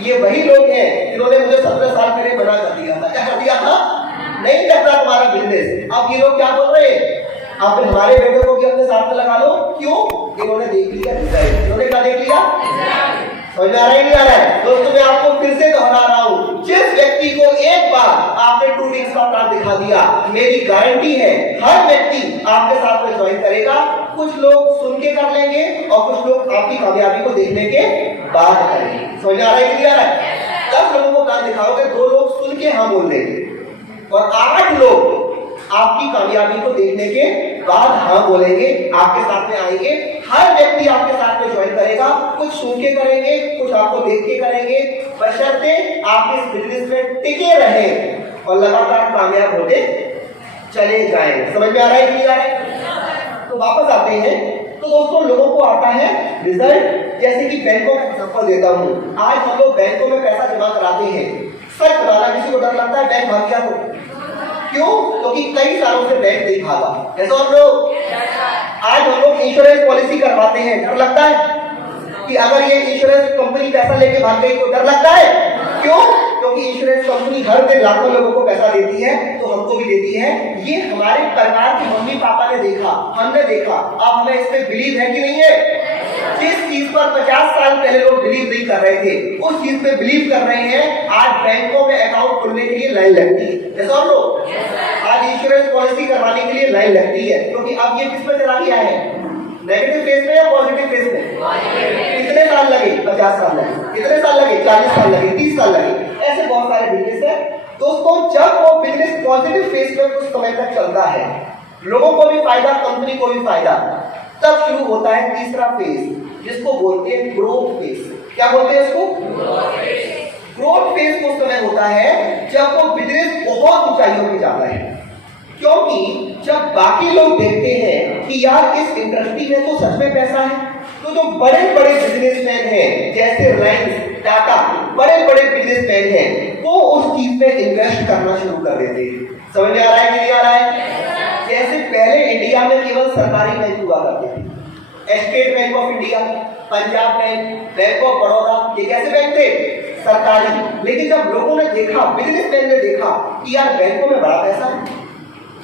ये वही लोग हैं जिन्होंने मुझे 17 साल पहले मना कर दिया था। क्या कर दिया था? नहीं करता तुम्हारा बिजनेस। अब ये लोग क्या बोल रहे हैं? आप हमारे बेटे को भी अपने साथ में लगा लो। क्यों? इन्होंने देख लिया रिजल्ट। इन्होंने क्या देख लिया? समझ में आ रहा है नहीं आ रहा है? दोस्तों मैं आपको फिर से दोहरा रहा हूं, जिस व्यक्ति को एक बार आपने 2 वीक्स का प्लान दिखा दिया, मेरी गारंटी है हर व्यक्ति आपके साथ में ज्वाइन करेगा। कुछ लोग सुन के कर लेंगे और कुछ लोग आपकी कामयाबी को देखने के बाद करेंगे। समझ में आ रहा है नहीं आ रहा है? 10 लोगों को प्लान दिखाओगे, 2 लोग सुन के हाँ बोल देंगे और 8 लोग आपकी कामयाबी को देखने के बाद हाँ बोलेंगे, आपके साथ में आएंगे। हर व्यक्ति आपके साथ में ज्वाइन करेगा, कुछ सुन के करेंगे, कुछ आपको देख के करेंगे, बशर्ते आप इस बिजनेस में टिके रहें और लगातार कामयाब होते चले जाएं। समझ में आ रहा है कि नहीं आ रहा है? तो वापस आते हैं। तो दोस्तों लोगों को आता है रिजल्ट। जैसे कि बैंकों का एग्जांपल देता हूं, आज हम लोग बैंकों में पैसा जमा कराते हैं। सच बताना, किसी को डर लगता है बैंक भाग गया तो? क्यों? क्योंकि कई सालों से बैंक नहीं भागा। कैसे हम लोग आज हम लोग इंश्योरेंस पॉलिसी करवाते हैं, डर लगता है कि अगर ये इंश्योरेंस कंपनी पैसा लेके भाग गई तो डर लगता है। क्यों? क्योंकि इंश्योरेंस कंपनी हर दिन लाखों लोगों को पैसा देती है, तो हमको भी देती है। ये हमारे परिवार के मम्मी पापा ने देखा, हमने देखा। अब हमें इस पे बिलीव है कि नहीं है? जिस चीज पर 50 साल पहले लोग बिलीव नहीं कर रहे थे, उस चीज पे बिलीव कर रहे हैं। आज बैंकों में अकाउंट खोलने के लिए लाइन लगती है। जैसे हम लोग आज इंश्योरेंस पॉलिसी करवाने के लिए लाइन लगती है, क्योंकि अब ये किस पे चला गया है? नेगेटिव फेज में या पॉजिटिव फेज में? कितने साल लगे? 50 साल लगे। कितने साल लगे? 40 साल लगे, 30 साल लगे। ऐसे बहुत सारे बिजनेस है दोस्तों। जब वो बिजनेस पॉजिटिव फेज में कुछ समय तक चलता है, लोगों को भी फायदा, कंपनी को भी फायदा, तब शुरू होता है तीसरा फेज, जिसको बोलते हैं ग्रोथ फेज। क्या बोलते हैं इसको? ग्रोथ फेज वो समय होता है जब वो बिजनेस बहुत ऊंचाइयों पे जाता है। क्योंकि जब बाकी लोग देखते हैं कि यार इस इंडस्ट्री में तो सच में पैसा है, तो जो बड़े बड़े बिजनेसमैन हैं जैसे रिलायंस, टाटा, बड़े बड़े बिजनेसमैन हैं, वो उस चीज में इन्वेस्ट करना शुरू कर देते हैं। समझ में आ रहा है कि नहीं आ रहा है? जैसे पहले इंडिया में केवल सरकारी बैंक हुआ करते थे। State bank of India, Punjab bank, bank of Baroda, ये कैसे बैंक थे? सरकारी। लेकिन जब लोगों ने देखा, बिजनेसमैन ने देखा कि यार बैंकों में बड़ा पैसा है,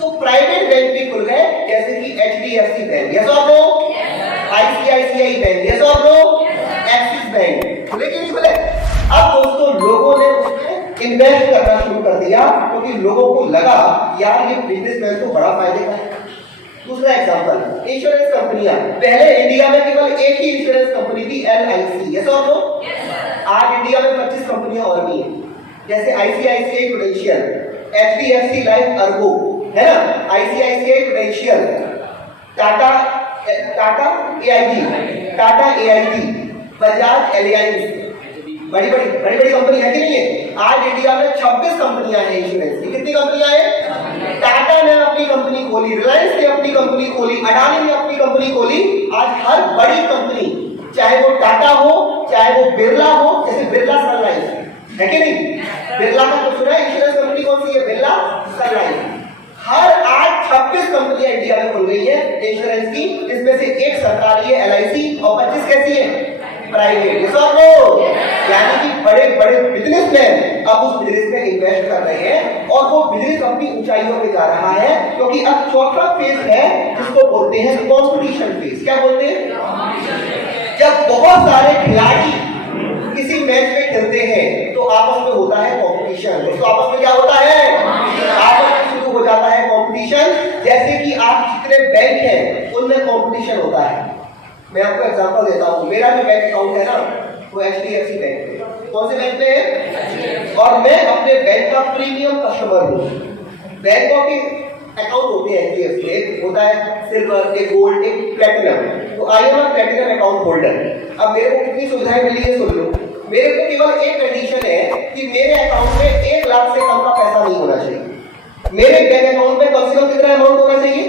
तो प्राइवेट बैंक भी खुल गए, जैसे कि HDFC बैंक, यस और नो? ICICI बैंक, यस और नो? Axis bank. खुले कि नहीं खुले? अब दोस्तों लोगों ने उसमें इन्वेस्ट करना शुरू कर दिया, क्योंकि लोगों को लगा यार ये बिजनेसमैन को बड़ा फायदे का है। दूसरा एग्जांपल, इंश्योरेंस कंपनियां। पहले इंडिया में केवल एक ही इंश्योरेंस कंपनी थी, LIC, यस और नो? आज इंडिया में 25 कंपनियां और भी हैं, जैसे ICICI prudential, HDFC life Ergo, है ना, ICICI prudential, Tata AIG, Bajaj Alliance, बड़ी बड़ी कंपनी है कि नहीं है? आज इंडिया में 26 कंपनियां हैं इंश्योरेंस की। कितनी कंपनियां हैं? टाटा ने अपनी कंपनी खोली, रिलायंस ने अपनी कंपनी खोली, अडानी ने अपनी कंपनी खोली। आज हर बड़ी कंपनी, चाहे वो टाटा हो, चाहे वो बिरला हो, जैसे बिरला सनराइज है कि नहीं? बिरला का तो सुना है, इंश्योरेंस कंपनी कौन सी है? बिरला सनराइज। हर आज 26 कंपनियां इंडिया में खुल गई है इंश्योरेंस की, जिसमें से एक सरकारी है LIC और 25 कैसी है? प्राइवेट। यानी कि बड़े बड़े बिजनेसमैन अब उस बिजनेस में इन्वेस्ट कर रहे हैं और वो बिजनेस अपनी ऊंचाइयों पे जा रहा है, क्योंकि अब चौथा फेज है जिसको बोलते हैं कंपटीशन फेज। क्या बोलते हैं? जब बहुत सारे खिलाड़ी किसी मैच में खेलते हैं तो आपस में होता है कंपटीशन। तो आपस में क्या होता है? आपस में शुरू हो जाता है कंपटीशन। जैसे कि आप जितने बैंक हैं उनमें कंपटीशन होता है। मैं आपको एग्जांपल देता हूँ। मेरा जो बैंक अकाउंट है ना, वो HDFC बैंक है। कौन से बैंक में? और मैं अपने बैंक का प्रीमियम कस्टमर हूँ। बैंकों के अकाउंट होते हैं HDFC, एक होता है सिल्वर, एक गोल्ड, एक प्लेटिनम। तो I am a platinum account holder. अब मेरे को कितनी सुविधाएं मिली है सुन लो। मेरे को केवल एक कंडीशन है कि मेरे अकाउंट में 1 लाख से कम का पैसा नहीं होना चाहिए। मेरे बैंक अकाउंट में कम से कम कितना अमाउंट होना चाहिए?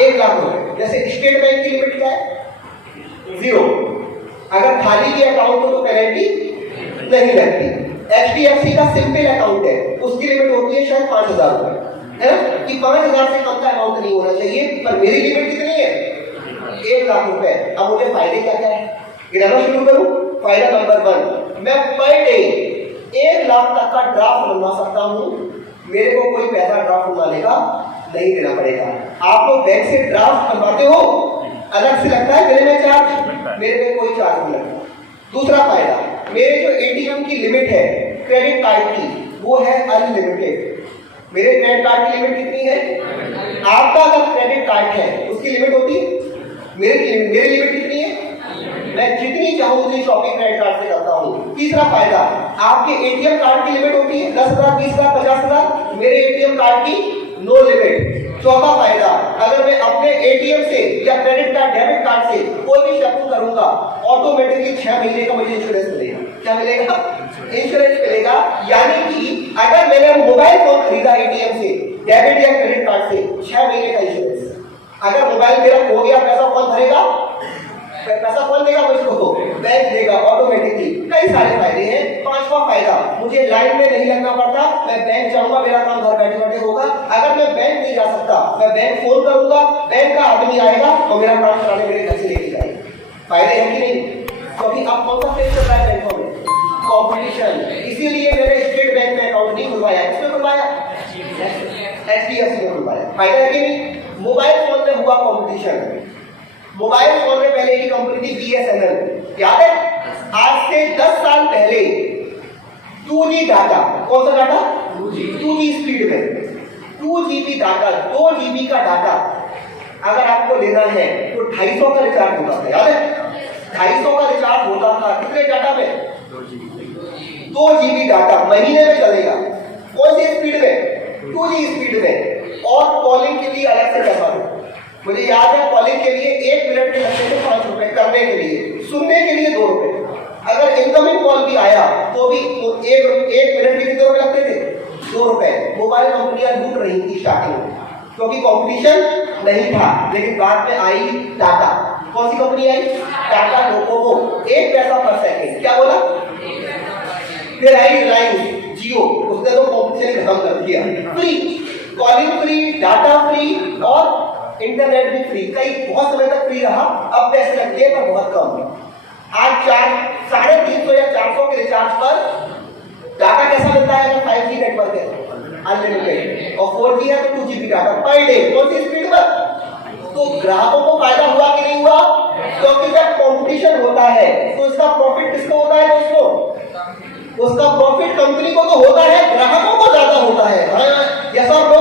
1 लाख रुपए। जैसे स्टेट बैंक की लिमिट क्या है? 0। अगर खाली भी अकाउंट हो तो पेनल्टी नहीं लगती। HDFC का सिंपल अकाउंट है, उसकी लिमिट होती है शायद 5000 रुपए, है ना, कि 5000 से कम का अमाउंट नहीं होना चाहिए। पर मेरी लिमिट कितनी है? 1 लाख रुपए। अब मुझे फायदे क्या क्या है? गिनाना शुरू करूं। फायदा नंबर 1, मैं पर डे 1 लाख तक का ड्राफ्ट बनवा सकता हूं। मेरे को कोई पैसा ड्राफ्ट बनवाने का नहीं देना पड़ेगा। आप लोग बैंक से ड्राफ्ट बनवाते हो, अलग से लगता है मेरे में चार्ज, मेरे में कोई चार्ज नहीं लगता। दूसरा फायदा, मेरे जो एटीएम की लिमिट है क्रेडिट कार्ड की, वो है अनलिमिटेड। मेरे क्रेडिट कार्ड की लिमिट कितनी है? आपका अगर क्रेडिट कार्ड है उसकी लिमिट होती है, मेरी लिमिट कितनी है? मैं जितनी चाहूं उतनी शॉपिंग क्रेडिट कार्ड से करता हूं। तीसरा फायदा, आपके एटीएम कार्ड की लिमिट होती है 10,000, 20,000, 50,000, मेरे एटीएम कार्ड की नो लिमिट। चौथा फायदा, अगर मैं अपने एटीएम से या क्रेडिट कार्ड डेबिट कार्ड से कोई भी शॉपिंग करूंगा, ऑटोमेटिकली 6 महीने का मुझे इंश्योरेंस मिलेगा। क्या मिलेगा? इंश्योरेंस मिलेगा। यानी कि अगर मैंने मोबाइल फोन खरीदा एटीएम से, डेबिट या क्रेडिट कार्ड से, 6 महीने का इंश्योरेंस। अगर मोबाइल मेरा खो गया, पैसा कौन भरेगा? पैसा कौन देगा मुझको? बैंक देगा ऑटोमेटिकली। कई सारे फायदे हैं। पांचवा फायदा, मुझे लाइन में नहीं लगना पड़ता, मैं बैंक जाऊंगा, मेरा काम घर बैठे बैठे होगा। अगर मैं बैंक नहीं जा सकता, मैं बैंक फोन करूंगा, बैंक का आदमी आएगा और मेरा काम कराने मेरे घर से लेके जाएगा। फायदे हैं कि नहीं? क्योंकि अब कौन सा फेस चल रहा है बैंकों में? कॉम्पिटिशन। इसीलिए मैंने स्टेट बैंक में अकाउंट नहीं खुलवाया। किसमें खुलवाया? HDFC में खुलवाया। फायदा है कि नहीं? मोबाइल फोन में हुआ कॉम्पिटिशन। मोबाइल फोन में पहले की कंपनी थी BSNL, याद है? आज से 10 साल पहले 2G डाटा, कौन सा डाटा? 2G स्पीड में 2 GB डाटा, 2 GB का डाटा अगर आपको लेना है तो 250 का रिचार्ज होता था, याद है? 250 का रिचार्ज होता था। कितने डाटा में? 2 GB डाटा महीने में चलेगा। कौन सी स्पीड में? 2G स्पीड में। और कॉलिंग के लिए अलग से पैसा दो। मुझे याद है कॉलिंग के लिए 1 मिनट के लगते थे 5 रुपए, करने के लिए, सुनने के लिए 2 रुपए। अगर इनकमिंग कॉल भी आया तो भी 1 मिनट के लिए 2 रुपए लगते थे, 2 रुपए। मोबाइल कंपनियां लूट रही थी स्टार्टिंग में, क्योंकि कंपटीशन नहीं था। लेकिन बाद में आई टाटा। कौन सी कंपनी आई? टाटा डोकोमो, 1 पैसा पर सेकेंड। क्या बोला? फिर आई रिलायंस जियो, उसने तो कंपटीशन खत्म कर दिया। Free calling, free data, free और इंटरनेट भी फ्री। कई बहुत समय तक फ्री रहा, अब पैसे लगते हैं पर बहुत कम। आज 350 या 400 के रिचार्ज पर डाटा कैसा मिलता है? अगर 5G नेटवर्क है अनलिमिटेड और 4G है तो 2 GB डाटा पर डे। कौन सी स्पीड पर? तो ग्राहकों को फायदा हुआ कि नहीं हुआ? क्योंकि जब कंपटीशन होता है तो इसका प्रॉफिट किसको होता है दोस्तों? उसका प्रॉफिट कंपनी को तो होता है, ग्राहकों को ज्यादा होता है। यस और नो?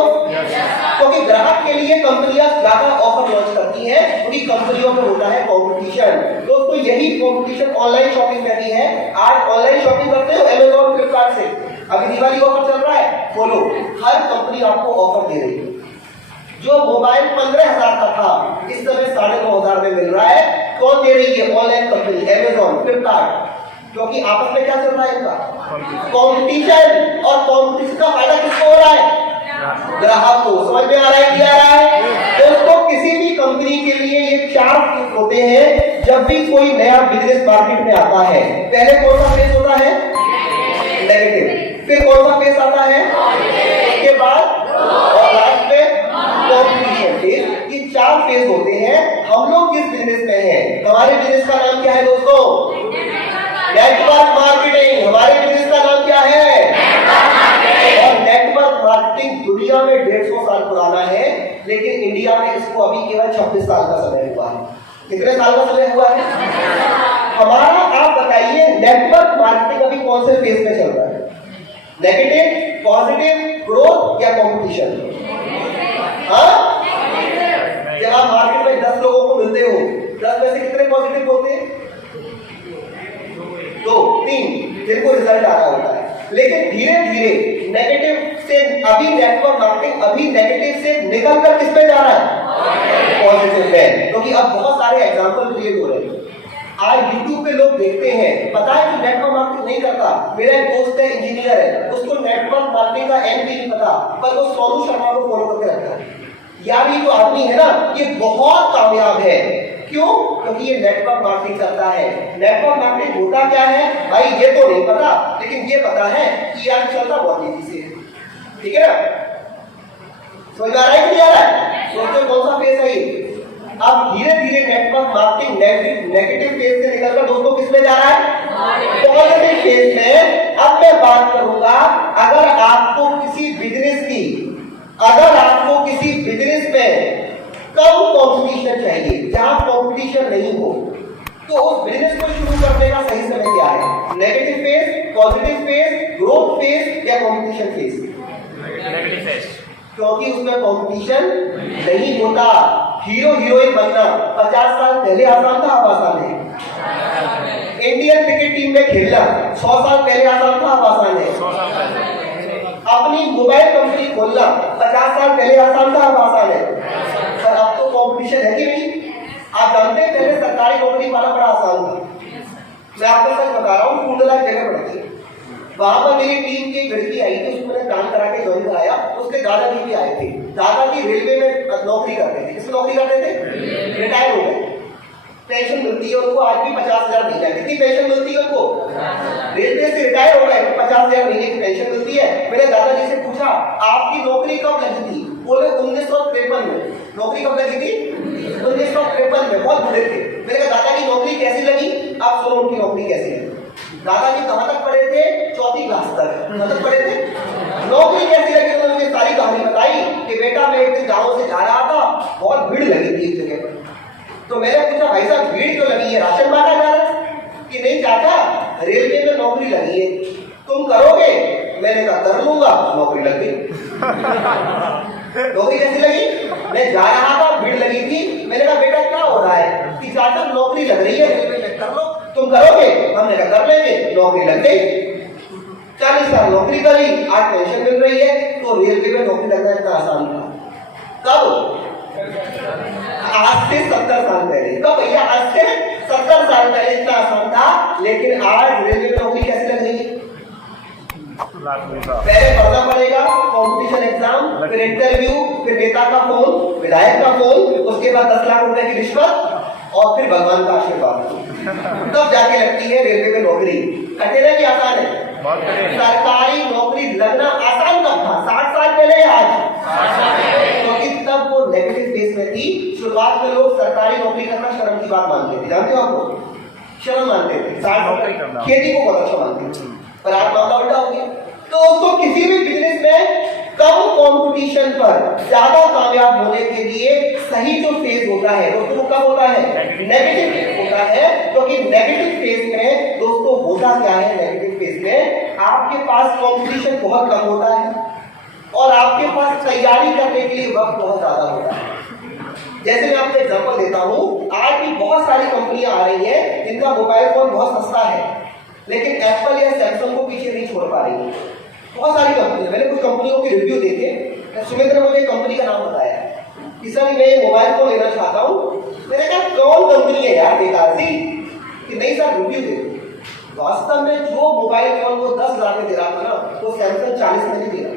क्योंकि ग्राहक के लिए कंपनियां ज्यादा ऑफर लॉन्च करती हैं, क्योंकि कंपनियों में होता है कंपटीशन। दोस्तों यही कंपटीशन ऑनलाइन शॉपिंग में भी है। आज ऑनलाइन शॉपिंग करते हो Amazon, फ्लिपकार्ट से, अभी दिवाली ऑफर चल रहा है, बोलो, हर कंपनी आपको ऑफर दे रही है। जो मोबाइल 15,000 का था इस समय 9,500 में मिल रहा है। कौन दे रही है? Online company, Amazon, Flipkart. क्योंकि आपस में क्या चल रहा है इनका? कंपटीशन। और कंपटीशन का फायदा किसको हो रहा है? ग्राहक को। समझ में आ रहा है? क्या आ रहा है दोस्तों? किसी भी कंपनी के लिए ये 4 फेज होते हैं जब भी कोई नया बिजनेस मार्केट में आता है। पहले कौन सा फेज होता है? नेगेटिव। फिर कौन सा फेज आता है? उसके बाद और लास्ट में कॉम्पिटिशन फेज। ये 4 फेज होते हैं। हम लोग किस बिजनेस में हैं? हमारे बिजनेस का नाम क्या है दोस्तों? Network marketing. हमारे बिजनेस का नाम क्या है? और नेटवर्क मार्केटिंग दुनिया में 150 साल पुराना है, लेकिन इंडिया में इसको अभी केवल 26 साल का समय हुआ है। कितने साल का समय हुआ है हमारा? आप बताइए, नेटवर्क मार्केटिंग अभी कौन से फेज में चल रहा है? नेगेटिव, पॉजिटिव, ग्रोथ या कॉम्पिटिशन? हाँ, जब आप मार्केट में 10 लोगों को मिलते हो, 10 में से कितने पॉजिटिव बोलते हैं? 2, 3, जिनको रिजल्ट आ रहा होता है। लेकिन धीरे धीरे नेगेटिव से, अभी नेटवर्क मार्केटिंग अभी नेगेटिव से निकलकर किस पे जा रहा है? पॉजिटिव में। क्योंकि अब बहुत सारे एग्जांपल क्रिएट हो रहे हैं। आज YouTube पे लोग देखते हैं, पता है कि नेटवर्क मार्केटिंग नहीं करता। मेरा एक दोस्त है, इंजीनियर है, उसको नेटवर्क मार्केटिंग का एम भी नहीं पता, पर वो सोनू शर्मा को फॉलो करके रखता है। यार ये जो आदमी है ना, ये बहुत कामयाब है। क्यों? क्योंकि ये नेटवर्क मार्केटिंग करता है। नेटवर्क मार्केटिंग होता क्या है भाई, ये तो नहीं पता, लेकिन ये पता है कि यार चलता बहुत तेजी से। ठीक है ना? समझ आ रहा है कि नहीं आ रहा है? सोचो कौन सा फेस है ये? अब धीरे धीरे नेटवर्क मार्केटिंग नेगेटिव फेज से निकलकर दोस्तों किस में जा रहा है? पॉजिटिव फेज में। अब मैं बात करूंगा, अगर आपको किसी बिजनेस में कम कंपटीशन चाहिए, जहां कंपटीशन नहीं हो, तो उस बिजनेस को शुरू करने का सही समय क्या है? Negative phase, positive phase, growth phase या कंपटीशन फेज? नेगेटिव फेज, क्योंकि उसमें कंपटीशन नहीं होता। हीरो हीरोइन बनना 50 साल पहले आसान था, अब आसान है। इंडियन क्रिकेट टीम में खेलना 100 साल पहले आसान था, अब आसान है। अपनी मोबाइल कंपनी खोलना 50 साल पहले आसान था, अब आसान है। पर अब तो कंपटीशन है कि नहीं? आप जानते हैं पहले सरकारी नौकरी पाना बड़ा आसान था। मैं आपको सच बता रहा हूँ, कुंडला जगह पड़ती है, वहां पर मेरी टीम की एक लड़की आई थी, उसको मैंने काम करा के ज्वाइन कराया। उसके दादाजी भी आए थे। दादाजी रेलवे में नौकरी करते थे। किसमें नौकरी करते थे? रिटायर हो गए, पेंशन मिलती है उनको, आज भी 50,000 महीने। कितनी पेंशन मिलती है उनको? रेलवे से रिटायर हो गए, 50,000 महीने की पेंशन मिलती है। मैंने दादाजी से पूछा, आपकी नौकरी कब लगी थी? बोले 1953 में। नौकरी कब लगी थी? 1953 में। बहुत बड़े थे। मैंने कहा दादाजी नौकरी कैसी लगी? आप सुनो उनकी नौकरी कैसी लगी। दादाजी कहां तक पढ़े थे? 4वीं क्लास तक। कहां तक पढ़े थे? नौकरी कैसी लगी? उन्होंने मुझे सारी कहानी बताई कि बेटा मैं एक दिन गांव से जा रहा था, बहुत भीड़ लगी थी एक जगह पर। तो मैंने पूछा भाई साहब भीड़ क्यों लगी है? राशन बांटा जा रहा है? कि नहीं चाचा, रेलवे में नौकरी लगी है, तुम करोगे? मैंने कहा कर लूंगा। नौकरी लग गई। नौकरी कैसी लगी? मैं जा रहा था, भीड़ लगी थी। मैंने कहा बेटा क्या हो रहा है? कि चाचा नौकरी लग रही है रेलवे में, कर लो। तुम करोगे? हमने कहा कर लेंगे। नौकरी लग गई। 40 साल नौकरी करी, आज पेंशन मिल रही है। तो रेलवे में नौकरी लगना इतना आसान था कब? आज से 70 साल पहले। कब भैया? आज से 70 साल पहले इतना आसान था। लेकिन आज रेलवे में नौकरी कैसे लग रही है? पहले पढ़ना पड़ेगा, कंपटीशन एग्जाम, फिर इंटरव्यू, फिर नेता का फोन, विधायक का फोन, उसके बाद 10 लाख रुपए की रिश्वत और फिर भगवान का आशीर्वाद, तब जाके लगती है रेलवे में नौकरी। कठिन है कि आसान है? सरकारी नौकरी लगना आसान कब था? 60 साल पहले। आज क्योंकि तब वो नेगेटिव फेज में थी। शुरुआत में लोग सरकारी नौकरी करना शर्म की बात मानते थे, जानते हो आप लोग? शर्म मानते थे। खेती को बहुत अच्छा मानते थे, पर आज मामला उल्टा हो गया। तो दोस्तों किसी भी बिजनेस में कम कंपटीशन पर ज्यादा कामयाब होने के लिए सही जो फेज होता है दोस्तों, कब होता है? नेगेटिव फेज होता है। क्योंकि नेगेटिव फेज में दोस्तों होता क्या है? नेगेटिव फेज में आपके पास कंपटीशन बहुत कम होता है और आपके पास तैयारी करने के लिए वक्त बहुत ज्यादा होता है। जैसे मैं आपको एग्जांपल देता हूं, आज भी बहुत सारी कंपनियां आ रही हैं जिनका मोबाइल फोन बहुत सस्ता है, लेकिन एप्पल या सैमसंग को पीछे नहीं छोड़ पा रही है। बहुत सारी कंपनियां, मैंने कुछ कंपनियों के रिव्यू देखे। सुमित ने मुझे कंपनी का नाम बताया कि सर मैं मोबाइल फोन लेना चाहता हूँ। मैंने कहा कौन कंपनी है यार बेकार सी? कि नहीं सर रिव्यू दे। वास्तव में जो मोबाइल फोन को 10,000 में दे रहा था ना, वो सैमसंग 40 में नहीं दे रहा।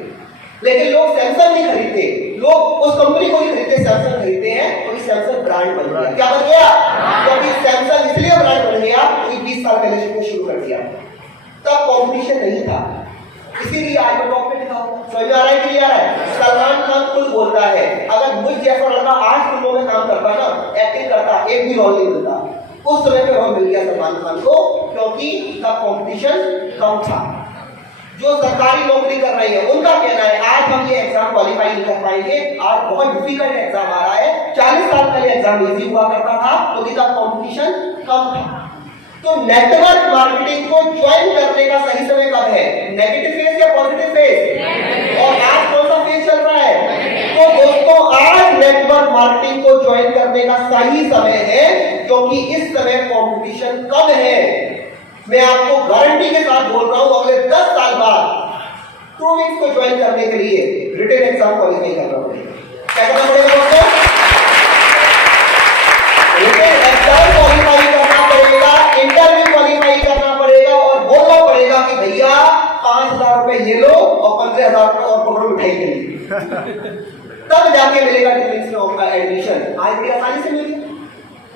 लेकिन लोग सैमसंग नहीं खरीदते, लोग उस कंपनी को नहीं खरीदते, सैमसंग खरीदते हैं क्योंकि सैमसंग ब्रांड बन गया। क्या बन गया? क्योंकि सैमसंग इसलिए ब्रांड बन गया क्योंकि 20 साल पहले शुरू कर दिया, तब कंपटीशन नहीं था। इसीलिए आज मैं टॉप पे दिखाऊंगा। समझ में आ रहा है कि नहीं आ रहा है? सलमान खान खुद बोलता है अगर मुझ जैसा लड़का आज फिल्मों में काम करता ना, एक्टिंग करता, एक भी रोल नहीं मिलता। उस समय पे रोल मिल गया सलमान खान को, क्योंकि तब कंपटीशन कम था। जो सरकारी नौकरी कर रही है उनका कहना है आज हम ये एग्जाम क्वालिफाई नहीं कर पाएंगे, आज बहुत डिफिकल्ट एग्जाम आ रहा है। 40 साल पहले एग्जाम इजी हुआ करता था क्योंकि तब कंपटीशन कम था। तो नेटवर्क मार्केटिंग को ज्वाइन करने का सही समय कब है? नेगेटिव फेज या पॉजिटिव फेज? और आज कौन सा फेज चल रहा है? तो दोस्तों आज नेटवर्क मार्केटिंग को ज्वाइन करने का सही समय है, क्योंकि इस समय कंपटीशन कम है। मैं आपको गारंटी के साथ बोल रहा हूं अगले 10 साल बाद 2 वीक्स को ज्वाइन करने के लिए रिटन एग्जाम क्वालिफाई करना पड़ेगा। क्या करना पड़ेगा दोस्तों? रिटन एग्जाम क्वालिफाई करना पड़ेगा, इंटरव्यू क्वालिफाई करना पड़ेगा और बोलना पड़ेगा कि भैया 5,000 रुपए ये लो और 15,000 रुपए और पकड़ो मिठाई के लिए। तब जाके मिलेगा ट्रेनिंग में एडमिशन। आज भी आसानी से मिलेगी।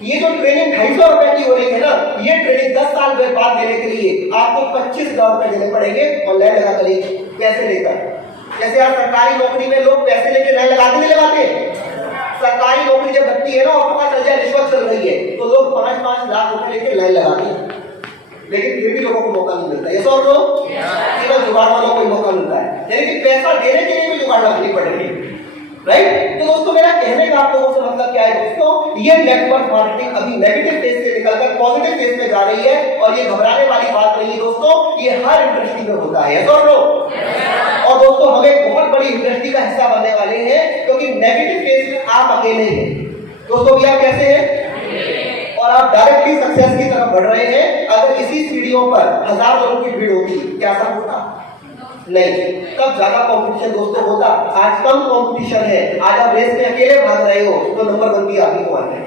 ये जो ट्रेनिंग 250 रुपए की हो रही है ना, ये ट्रेनिंग 10 साल बाद देने के लिए आपको 25,000 रुपए देने पड़ेंगे ऑनलाइन लगा कर पैसे लेकर। जैसे आप सरकारी नौकरी में लोग पैसे लेके लाइन लगाते नहीं लगाते? सरकारी नौकरी जब लगती है ना और पता चल जाए रिश्वत चल रही है तो लोग 5-5 लाख रुपए लेके लाइन लगाते हैं, लेकिन फिर भी लोगों को मौका नहीं मिलता। ये और लोग केवल जुगाड़ वालों को ही मौका मिलता है, यानी कि पैसा देने के लिए भी जुगाड़ रखनी पड़ेगी, राइट। तो दोस्तों मेरा कहने का आप लोगों से मतलब क्या है दोस्तों, ये नेटवर्क मार्केटिंग अभी नेगेटिव फेज से निकलकर पॉजिटिव फेज में जा रही है और ये घबराने वाली बात नहीं है दोस्तों, ये हर इंडस्ट्री में होता है। और दोस्तों हमें बहुत बड़ी इंडस्ट्री का हिस्सा बनने वाले हैं क्योंकि नेगेटिव फेज में आप अकेले हैं दोस्तों। भी आप कैसे हैं और आप डायरेक्टली सक्सेस की तरफ बढ़ रहे हैं। अगर इसी सीढ़ियों पर 1000 लोगों की भीड़ होती क्या ऐसा होता? नहीं, तब ज्यादा कंपटीशन दोस्तों होता। आज कम कंपटीशन है, आज आप रेस में अकेले भाग रहे हो तो नंबर 1 भी आप ही को आना है,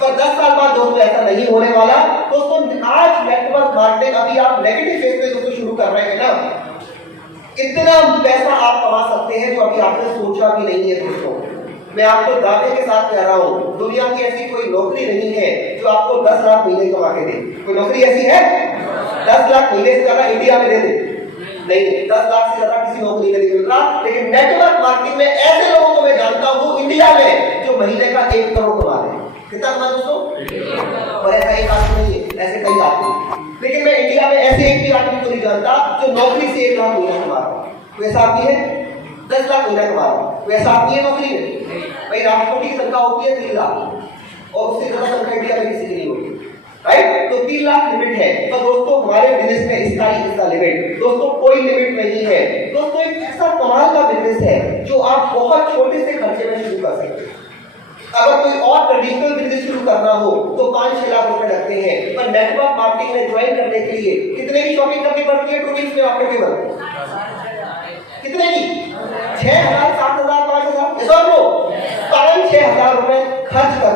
पर 10 साल बाद दोस्तों ऐसा नहीं होने वाला। दोस्तों आज नेटवर्क मार्केटिंग अभी आप नेगेटिव फेज में दोस्तों शुरू कर रहे हैं ना, इतना पैसा आप कमा सकते हैं जो अभी आपने सोचा भी नहीं है दोस्तों। मैं आपको दावे के साथ कह रहा हूं, दुनिया की ऐसी कोई नौकरी नहीं है जो आपको 10 लाख महीने कमा के दे। कोई नौकरी ऐसी है 10 लाख महीने से ज्यादा इंडिया में दे दे? नहीं, 10 लाख से ज्यादा किसी नौकरी नहीं मिल रहा। लेकिन नेटवर्क मार्केटिंग में ऐसे लोगों को मैं जानता हूं इंडिया में जो महीने का 1 करोड़ कमा रहे हैं। कितना कमा दोस्तों? और ऐसा एक आदमी नहीं है, ऐसे कई आदमी। लेकिन मैं इंडिया में ऐसे एक भी आदमी को नहीं जानता जो नौकरी से 1 लाख महीना कमा रहा है। कोई ऐसा आदमी है 10 लाख महीना कमा रहा है? कोई ऐसा आदमी है नौकरी में? भाई राष्ट्रपति की तनख्वाह होती है 3 लाख और उससे ज्यादा तनख्वाह इंडिया में किसी की नहीं होती, राइट। तो 3 लाख लिमिट है। तो दोस्तों हमारे बिजनेस में इसका ही हिस्सा लिमिट दोस्तों कोई लिमिट नहीं है दोस्तों। एक ऐसा कमाल का बिजनेस है जो आप बहुत छोटे से खर्चे में शुरू कर सकते हैं। अगर कोई और ट्रेडिशनल बिजनेस शुरू करना हो तो 5-6 लाख रुपए लगते हैं, पर नेटवर्क मार्केटिंग में ज्वाइन करने के लिए कितने की शॉपिंग करनी पड़ती है? टोटल में आपके केवल कितने की? 6,000, 7,000, 5,000 ऐसा लो 5-6 हजार रुपए खर्च कर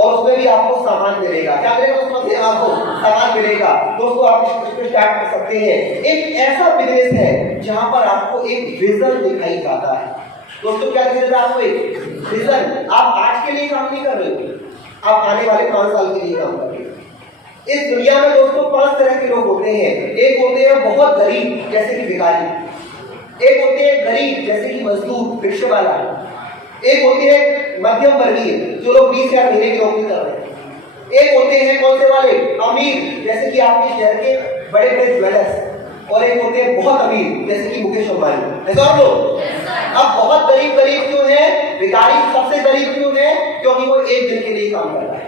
और उसमें भी आपको सामान मिलेगा। क्या मिलेगा उसमें? आपको सामान मिलेगा दोस्तों। आप इसको स्टार्ट कर सकते हैं। एक ऐसा बिजनेस है जहां पर आपको एक विजन दिखाई जाता है दोस्तों। क्या विजन है आपको? एक विजन। आप आज के लिए काम नहीं कर रहे हो, आप आने वाले 5 साल के लिए काम कर रहे हो। इस दुनिया में दोस्तों 5 तरह के लोग होते हैं। एक होते हैं बहुत गरीब जैसे कि भिखारी, एक होते हैं गरीब जैसे कि मजदूर रिक्शे वाला, एक होते हैं मध्यम वर्गीय जो लोग 20,000 महीने की नौकरी कर रहे हैं, एक होते हैं कौन से वाले अमीर जैसे कि आपके शहर के बड़े बड़े ज्वेलर्स, और एक होते हैं बहुत अमीर जैसे कि मुकेश अंबानी। ऐसा आप लोग अब बहुत गरीब क्यों है? भिखारी सबसे गरीब क्यों है? क्योंकि वो एक दिन के लिए काम कर रहा है।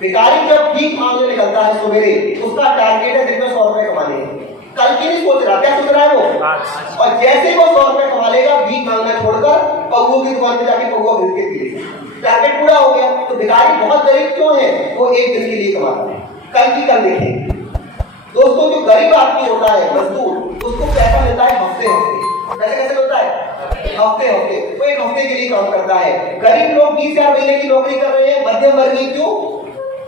भिखारी जब भीख मांगने निकलता है सवेरे, उसका टारगेट है दिन में 100 रुपए कमाने हैं। कल की नहीं सोच रहा, क्या सोच रहा है वो? और जैसे वो 100 रुपए कमा लेगा भीख मांगना छोड़कर पौगों की दुकान पे जाके पौगों खरीद के पी लेगा, टारगेट पूरा हो गया। तो भिखारी बहुत गरीब क्यों है? वो एक दिन के लिए कमाता है, कल की कल देखेंगे दोस्तों। जो गरीब आदमी होता है मजदूर, उसको पैसा मिलता है हफ्ते पैसे कैसे मिलता है? हफ्ते वो एक हफ्ते के लिए काम करता है। गरीब लोग 20,000 महीने की नौकरी कर रहे हैं, मध्यम वर्गीय क्यों?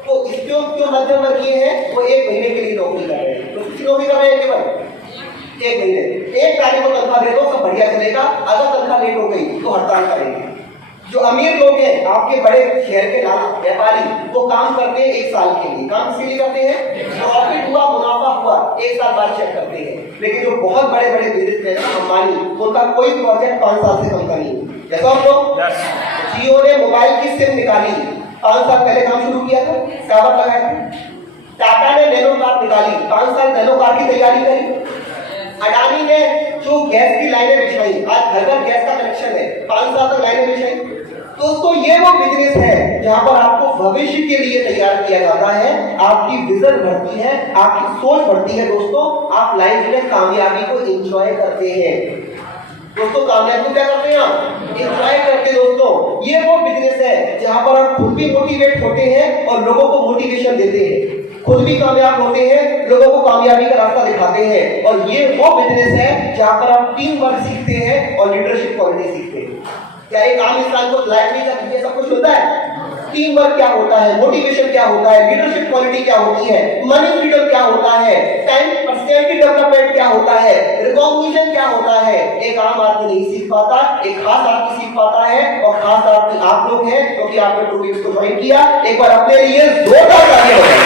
तो क्यों मध्यम वर्गीय है? वो 1 महीने के लिए नौकरी कर रहे हैं। तो कितनी नौकरी कर रहे हैं? केवल 1 महीने। 1 तारीख को तनख्वाह दे दो, सब बढ़िया चलेगा। अगर तनख्वाह लेट हो गई तो हड़ताल करेंगे। जो अमीर लोग हैं, आपके बड़े शहर के लाला व्यापारी, वो काम करते हैं 1 साल के लिए। काम किसके लिए करते हैं? प्रॉफिट हुआ, मुनाफा हुआ, 1 साल बाद चेक करते हैं। लेकिन जो बहुत बड़े बड़े बिजनेसमैन अंबानी, उनका कोई प्रोजेक्ट 5 साल से कम का नहीं। जैसा आप लोग जियो ने मोबाइल की सिम निकाली, 5 साल पहले काम शुरू किया था, टावर लगाया था। टाटा ने नैनो कार निकाली, 5 साल नैनो कार की तैयारी करी। अडानी ने जो गैस की लाइनें बिछाई, आज घर घर गैस का कनेक्शन है, 5 साल तक लाइनें बिछाई। दोस्तों ये वो बिजनेस है जहां पर आपको भविष्य के लिए तैयार किया जाता है, आपकी विजन बढ़ती है, आपकी सोच बढ़ती है दोस्तों। आप लाइफ में कामयाबी को एंजॉय करते हैं दोस्तों। कामयाबी क्या करते हैं? आप एंजॉय करते हैं दोस्तों। ये वो बिजनेस है जहां पर आप खुद भी मोटिवेट होते हैं और लोगों को मोटिवेशन देते हैं, खुद भी कामयाब होते हैं, लोगों को कामयाबी का रास्ता दिखाते हैं। और ये वो बिजनेस है जहां पर आप टीम वर्क सीखते हैं और लीडरशिप क्वालिटी सीखते हैं। क्या एक आम इंसान को लाइफ में सब कुछ होता है? टीम वर्क क्या होता है, मोटिवेशन क्या होता है, लीडरशिप क्वालिटी क्या होती है, मनी फ्रीडम क्या होता है, टाइम पर्सनैलिटी डेवलपमेंट क्या होता है, रिकॉग्निशन क्या होता है, एक आम आदमी नहीं सीख पाता, एक खास आदमी सीख पाता है। और खास आदमी आप लोग हैं क्योंकि आपने टू वीक्स को ज्वाइन किया। एक बार अपने लिए जोरदार तालियां हो जाए।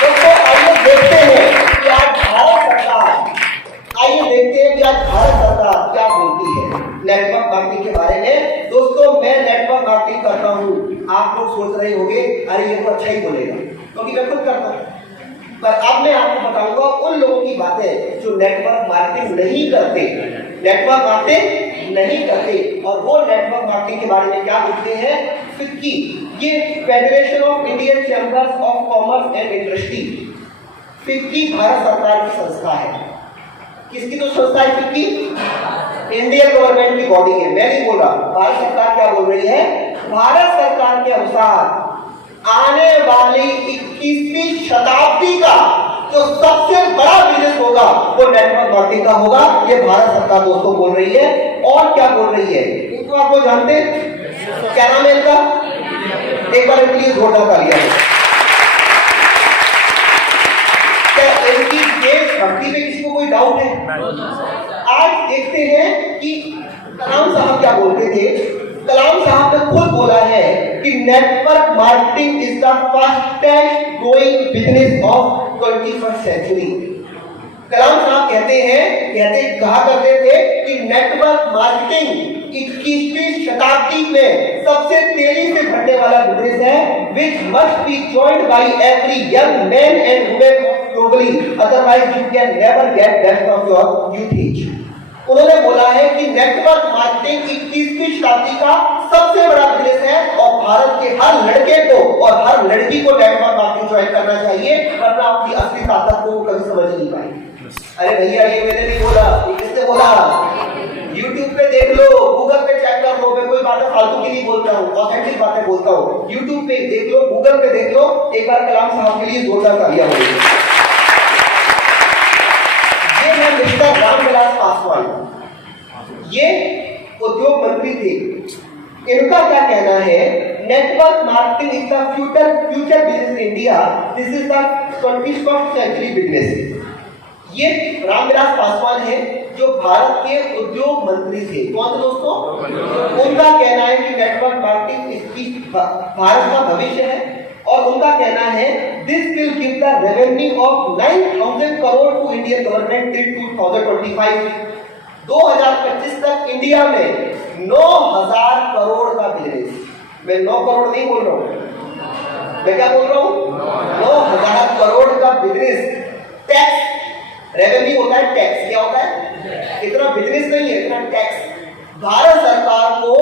दोस्तों आइए देखते हैं कि आज भारत सरकार क्या बोलती है नेटवर्क मार्केटिंग के सोच रहे होंगे अरे ये तो अच्छा ही बोलेगा, क्योंकि मैं खुद करता हूँ। पर अब मैं आपको बताऊंगा उन लोगों की बातें जो नेटवर्क मार्केटिंग नहीं करते, नेटवर्क मार्केटिंग नहीं करते। और वो नेटवर्क मार्केटिंग के बारे में क्या बोलते हैं? फिक्की, ये federation of Indian chambers of commerce and industry, FICCI Bharat सरकार की संस्था है। किसकी तो संस्था है फिक्की? इंडियन गवर्नमेंट की बॉडी है। मैं नहीं बोल रहा, भारत सरकार क्या बोल रही है? भारत सरकार के अनुसार आने वाली 21वीं शताब्दी का जो सबसे बड़ा बिजनेस होगा वो नेटवर्क मार्केटिंग का होगा। ये भारत सरकार दोस्तों बोल रही है। और क्या बोल रही है इनको आप लोग जानते हैं? क्या नाम है इनका? एक बार इनके लिए जोरदार तालियां। क्या इनकी देशभक्ति में किसी को कोई डाउट है? आज देखते हैं कि कलाम साहब क्या बोलते थे। कलाम साहब ने खुद बोला है कि network marketing is the fastest growing business of 21st century. Kalam साहब कहा करते थे कि नेटवर्क मार्केटिंग 21वीं शताब्दी में सबसे तेजी से बढ़ने वाला बिजनेस है, which must be joined by every young man and women globally, otherwise you can never get best of your youth age. उन्होंने बोला है कि नेटवर्क मार्केटिंग 21वीं शताब्दी का सबसे बड़ा बिजनेस है और भारत के हर लड़के को और हर लड़की को नेटवर्क मार्केटिंग ज्वाइन करना चाहिए, वरना अपनी असली ताकत को कभी समझ नहीं पाएंगे। अरे भैया ये मैंने नहीं बोला, ये किसने बोला? YouTube पे देख लो, गूगल पे चेक कर लो। मैं कोई बातें फालतू की नहीं बोलता हूँ, ऑथेंटिक बातें बोलता हूँ। YouTube पे देख लो, गूगल पे देख लो। एक बार कलाम साहब के लिए जोरदार तालियां होगी। ये है मिस्टर रामविलास पासवान, ये उद्योग मंत्री थे। इनका क्या कहना है? Network marketing is the future business in India, this is the 21st century business. ये रामविलास पासवान है जो भारत के उद्योग मंत्री थे। कौन थे दोस्तों? उनका कहना है कि नेटवर्क मार्केटिंग इसकी भारत का भविष्य है और उनका कहना है this will give the revenue of 9,000 crore to Indian government till 2025। 2025 तक इंडिया में 9,000 करोड़ का बिजनेस। मैं 9 करोड़ नहीं बोल रहा हूं, मैं क्या बोल रहा हूं? 9,000 करोड़ का बिजनेस। टैक्स रेवेन्यू होता है, टैक्स क्या होता है? इतना बिजनेस नहीं है, इतना टैक्स। भारत सरकार को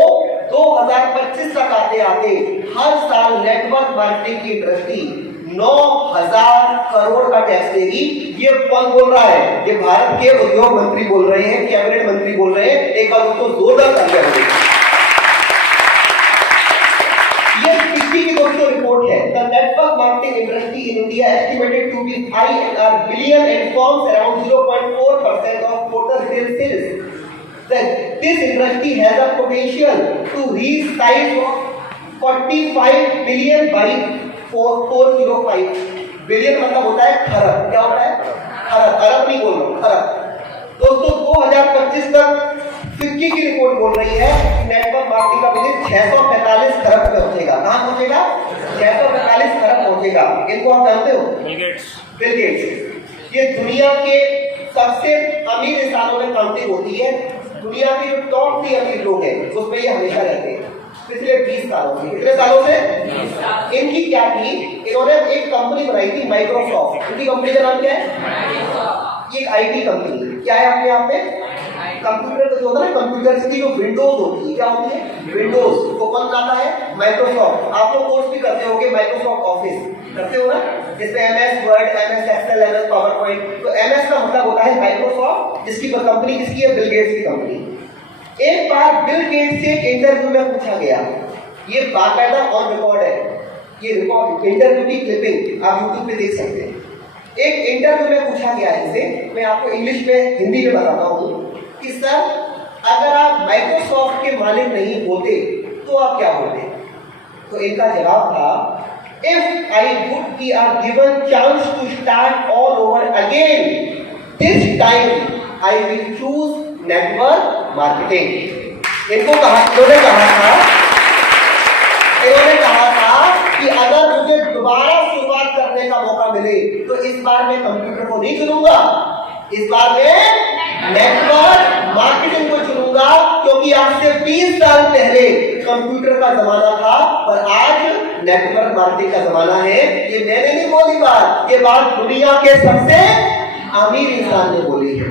2025 तक आते आते हर साल नेटवर्क मार्केटिंग की इंडस्ट्री 9,000 करोड़ का टैक्स देगी। ये कौन बोल रहा है? ये भारत के उद्योग मंत्री बोल रहे हैं, कैबिनेट मंत्री बोल रहे हैं। एक बार उसको जोरदार तालियां बजाइए। ये फिक्की की दोस्तों रिपोर्ट है। The network marketing industry in India estimated to be $5 billion and forms around 0.4% of total retail sales. This industry has a potential to reach size of 45 billion by 405 billion मतलब होता है खरब। क्या होता है? खरब। अरब नहीं बोल रहा हूं, खरब। दोस्तों 2025 तक फिक्की की रिपोर्ट बोल रही है कि नेटवर्क मार्केटिंग का बिजनेस 645 खरब पे पहुंचेगा। कहां पहुंचेगा? 645 खरब पहुंचेगा। इनको आप जानते हो? Bill Gates. ये दुनिया के सबसे अमीर इंसानों में काउंटिंग होती है। दुनिया के जो टॉप 3 अमीर लोग हैं उसमें ये हमेशा रहते हैं पिछले 20 सालों से। कितने सालों से? इनकी क्या थी? इन्होंने एक कंपनी बनाई थी माइक्रोसॉफ्ट। इनकी कंपनी का नाम क्या है? ये एक आईटी कंपनी। क्या है अपने आप में? कंप्यूटर जो होता है ना, कंप्यूटर की जो विंडोज होती है, क्या होती है? विंडोज। तो कौन बनाता है? माइक्रोसॉफ्ट। आप लोग कोर्स भी करते होंगे माइक्रोसॉफ्ट ऑफिस, करते हो ना, जिसमें MS word, MS excel, MS PowerPoint. तो एमएस का मतलब होता है माइक्रोसॉफ्ट, जिसकी कंपनी किसकी है? बिल गेट्स की कंपनी। एक बार बिल गेट्स से इंटरव्यू में पूछा गया, ये बाकायदा ऑन रिकॉर्ड है, ये रिकॉर्ड इंटरव्यू की क्लिपिंग आप यूट्यूब पे देख सकते हैं। एक इंटरव्यू में पूछा गया इनसे, मैं आपको इंग्लिश में हिंदी में बताता हूँ कि सर अगर आप माइक्रोसॉफ्ट के मालिक नहीं होते तो आप क्या होते? तो इनका जवाब था, if I would be are given chance to start all over again, this time I will choose network marketing. इन्होंने कहा था कि अगर मुझे दोबारा शुरुआत करने का मौका मिले तो इस बार मैं कंप्यूटर को नहीं चुनूंगा, इस बार मैं नेटवर्क मार्केटिंग को चुनूंगा, क्योंकि आज से 20 साल पहले कंप्यूटर का जमाना था पर आज नेटवर्क मार्केटिंग का जमाना है। ये मैंने नहीं बोली बात, ये बात दुनिया के सबसे अमीर इंसान ने बोली है।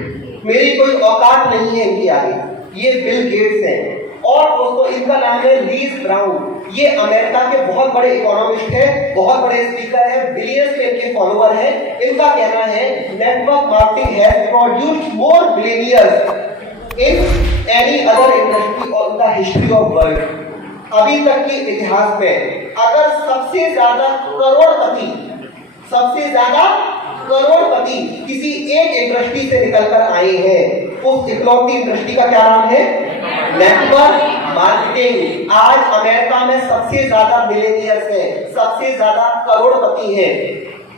मेरी कोई औकात नहीं है इनके आगे। ये बिल गेट्स हैं और दोस्तों इनका नाम है लीज ब्राउन। ये अमेरिका के बहुत बड़े इकोनॉमिस्ट है, बहुत बड़े स्पीकर है, बिलियंस में इनके फॉलोअर हैं। इनका कहना है network marketing has produced more billionaires in any other industry on the history of world. अभी तक के इतिहास में अगर सबसे ज्यादा करोड़पति किसी एक इंडस्ट्री से निकलकर आए हैं, उस इकलौती इंडस्ट्री का क्या नाम है? Network marketing. आज अमेरिका में सबसे ज्यादा मिलेनियर्स हैं, सबसे ज्यादा करोड़पति हैं